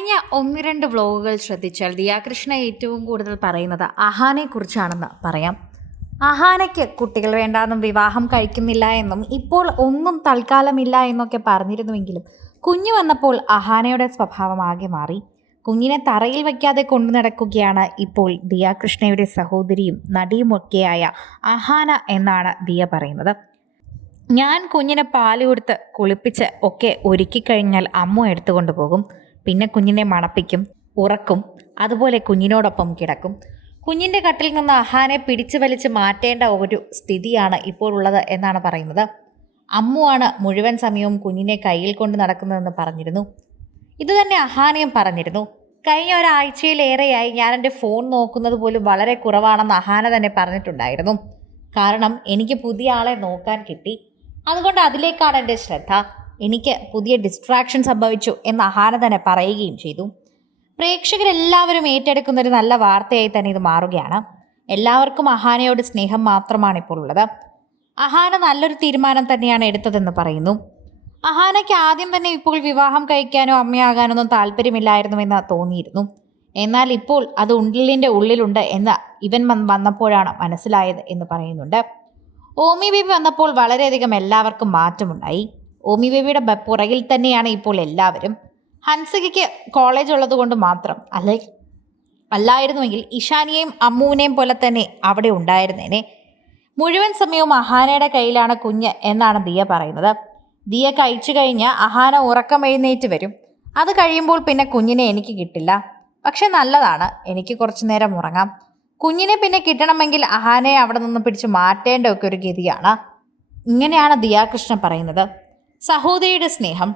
കഴിഞ്ഞ ഒന്ന് രണ്ട് വ്ലോഗുകൾ ശ്രദ്ധിച്ചാൽ ദിയാകൃഷ്ണ ഏറ്റവും കൂടുതൽ പറയുന്നത് അഹാനെക്കുറിച്ചാണെന്ന് പറയാം. അഹാനയ്ക്ക് കുട്ടികൾ വേണ്ടാന്നും വിവാഹം കഴിക്കുന്നില്ല എന്നും ഇപ്പോൾ ഒന്നും തൽക്കാലമില്ല എന്നൊക്കെ പറഞ്ഞിരുന്നുവെങ്കിലും കുഞ്ഞു വന്നപ്പോൾ അഹാനയുടെ സ്വഭാവം ആകെ മാറി. കുഞ്ഞിനെ തറയിൽ വയ്ക്കാതെ കൊണ്ടു നടക്കുകയാണ് ഇപ്പോൾ ദിയാകൃഷ്ണയുടെ സഹോദരിയും നടിയുമൊക്കെയായ അഹാന എന്നാണ് ദിയ പറയുന്നത്. ഞാൻ കുഞ്ഞിനെ പാൽ കൊടുത്ത് കുളിപ്പിച്ച് ഒക്കെ ഒരുക്കി കഴിഞ്ഞാൽ അമ്മ എടുത്തുകൊണ്ട് പോകും. പിന്നെ കുഞ്ഞിനെ മണപ്പിക്കും ഉറക്കും അതുപോലെ കുഞ്ഞിനോടൊപ്പം കിടക്കും. കുഞ്ഞിന്റെ കട്ടിൽ നിന്ന് അഹാനെ പിടിച്ചു വലിച്ച് മാറ്റേണ്ട ഒരു സ്ഥിതിയാണ് ഇപ്പോൾ ഉള്ളത് എന്നാണ് പറയുന്നത്. അമ്മുവാണ് മുഴുവൻ സമയവും കുഞ്ഞിനെ കയ്യിൽ കൊണ്ട് നടക്കുന്നതെന്ന് പറഞ്ഞിരുന്നു. ഇതുതന്നെ അഹാനയും പറഞ്ഞിരുന്നു. കഴിഞ്ഞ ഒരാഴ്ചയിലേറെയായി ഞാൻ എന്റെ ഫോൺ നോക്കുന്നത് പോലും വളരെ കുറവാണെന്ന് അഹാന തന്നെ പറഞ്ഞിട്ടുണ്ടായിരുന്നു. കാരണം എനിക്ക് പുതിയ ആളെ നോക്കാൻ കിട്ടി. അതുകൊണ്ട് അതിലേക്കാണ് എന്റെ ശ്രദ്ധ. എനിക്ക് പുതിയ ഡിസ്ട്രാക്ഷൻ സംഭവിച്ചു എന്ന് അഹാന തന്നെ പറയുകയും ചെയ്തു. പ്രേക്ഷകരെല്ലാവരും ഏറ്റെടുക്കുന്ന ഒരു നല്ല വാർത്തയായി തന്നെ ഇത് മാറുകയാണ്. എല്ലാവർക്കും അഹാനയോട് സ്നേഹം മാത്രമാണ് ഇപ്പോൾ ഉള്ളത്. അഹാന നല്ലൊരു തീരുമാനം തന്നെയാണ് എടുത്തതെന്ന് പറയുന്നു. അഹാനയ്ക്ക് ആദ്യം തന്നെ ഇപ്പോൾ വിവാഹം കഴിക്കാനോ അമ്മയാകാനൊന്നും താല്പര്യമില്ലായിരുന്നുവെന്ന് തോന്നിയിരുന്നു. എന്നാൽ ഇപ്പോൾ അത് ഉള്ളിലിന്റെ ഉള്ളിലുണ്ട് എന്ന് ഇവൻ വന്നപ്പോഴാണ് മനസ്സിലായത് എന്ന് പറയുന്നുണ്ട്. ഓമി ബേബി വന്നപ്പോൾ വളരെയധികം എല്ലാവർക്കും മാറ്റമുണ്ടായി. ഓമി ബേബിയുടെ പുറകിൽ തന്നെയാണ് ഇപ്പോൾ എല്ലാവരും. ഹൻസികയ്ക്ക് കോളേജ് ഉള്ളത് കൊണ്ട് മാത്രം അല്ലെ അല്ലായിരുന്നുവെങ്കിൽ ഇഷാനിയെയും അമ്മുവിനെയും പോലെ തന്നെ അവിടെ ഉണ്ടായിരുന്നേനെ. മുഴുവൻ സമയവും അഹാനയുടെ കയ്യിലാണ് കുഞ്ഞ് എന്നാണ് ദിയ പറയുന്നത്. ദിയ കഴിച്ചു കഴിഞ്ഞ് അഹാന ഉറക്കം എഴുന്നേറ്റ് വരും. അത് കഴിയുമ്പോൾ പിന്നെ കുഞ്ഞിനെ എനിക്ക് കിട്ടില്ല. പക്ഷെ നല്ലതാണ്. എനിക്ക് കുറച്ചു നേരം ഉറങ്ങാം. കുഞ്ഞിനെ പിന്നെ കിട്ടണമെങ്കിൽ അഹാനയെ അവിടെ നിന്ന് പിടിച്ച് മാറ്റേണ്ട ഒക്കെ ഒരു ഗതിയാണ്. ഇങ്ങനെയാണ് ദിയാകൃഷ്ണൻ പറയുന്നത്. സഹോദരിയുടെ സ്നേഹം.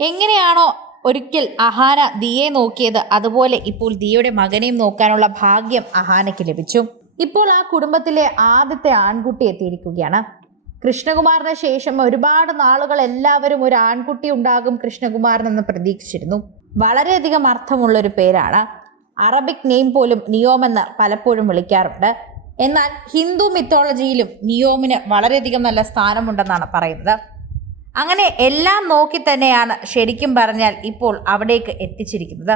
എങ്ങനെയാണോ ഒരിക്കൽ അഹാന ദിയെ നോക്കിയത് അതുപോലെ ഇപ്പോൾ ദിയയുടെ മകനെയും നോക്കാനുള്ള ഭാഗ്യം അഹാനയ്ക്ക് ലഭിച്ചു. ഇപ്പോൾ ആ കുടുംബത്തിലെ ആദ്യത്തെ ആൺകുട്ടി എത്തിയിരിക്കുകയാണ്. കൃഷ്ണകുമാറിന് ശേഷം ഒരുപാട് നാളുകൾ എല്ലാവരും ഒരു ആൺകുട്ടി ഉണ്ടാകും കൃഷ്ണകുമാറിനെന്ന് പ്രതീക്ഷിച്ചിരുന്നു. വളരെയധികം അർത്ഥമുള്ളൊരു പേരാണ്. അറബിക് നെയിം പോലും നിയോം എന്ന് പലപ്പോഴും വിളിക്കാറുണ്ട്. എന്നാൽ ഹിന്ദു മിത്തോളജിയിലും നിയോമിന് വളരെയധികം നല്ല സ്ഥാനമുണ്ടെന്നാണ് പറയുന്നത്. അങ്ങനെ എല്ലാം നോക്കി തന്നെയാണ് ശരിക്കും പറഞ്ഞാൽ ഇപ്പോൾ അവിടേക്ക് എത്തിച്ചിരിക്കുന്നത്.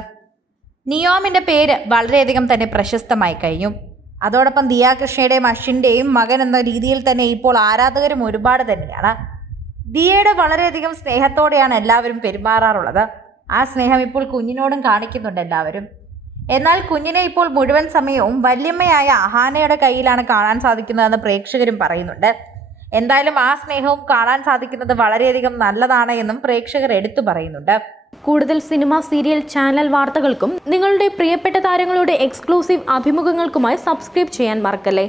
നിയോമിന്റെ പേര് വളരെയധികം തന്നെ പ്രശസ്തമായി കഴിഞ്ഞു. അതോടൊപ്പം ദിയാകൃഷ്ണയുടെയും അശ്വിന്റെയും മകൻ എന്ന രീതിയിൽ തന്നെ ഇപ്പോൾ ആരാധകരും ഒരുപാട് തന്നെയാണ്. ദിയയുടെ വളരെയധികം സ്നേഹത്തോടെയാണ് എല്ലാവരും പെരുമാറാറുള്ളത്. ആ സ്നേഹം ഇപ്പോൾ കുഞ്ഞിനോടും കാണിക്കുന്നുണ്ട് എല്ലാവരും. എന്നാൽ കുഞ്ഞിനെ ഇപ്പോൾ മുഴുവൻ സമയവും വല്യമ്മയായ അഹാനയുടെ കയ്യിലാണ് കാണാൻ സാധിക്കുന്നതെന്ന് പ്രേക്ഷകരും പറയുന്നുണ്ട്. എന്തായാലും ആ സ്നേഹവും കാണാൻ സാധിക്കുന്നത് വളരെയധികം നല്ലതാണ് എന്നും പ്രേക്ഷകർ എടുത്തു പറയുന്നുണ്ട്. കൂടുതൽ സിനിമ സീരിയൽ ചാനൽ വാർത്തകൾക്കും നിങ്ങളുടെ പ്രിയപ്പെട്ട താരങ്ങളുടെ എക്സ്ക്ലൂസീവ് അഭിമുഖങ്ങൾക്കുമായി സബ്സ്ക്രൈബ് ചെയ്യാൻ മറക്കല്ലേ?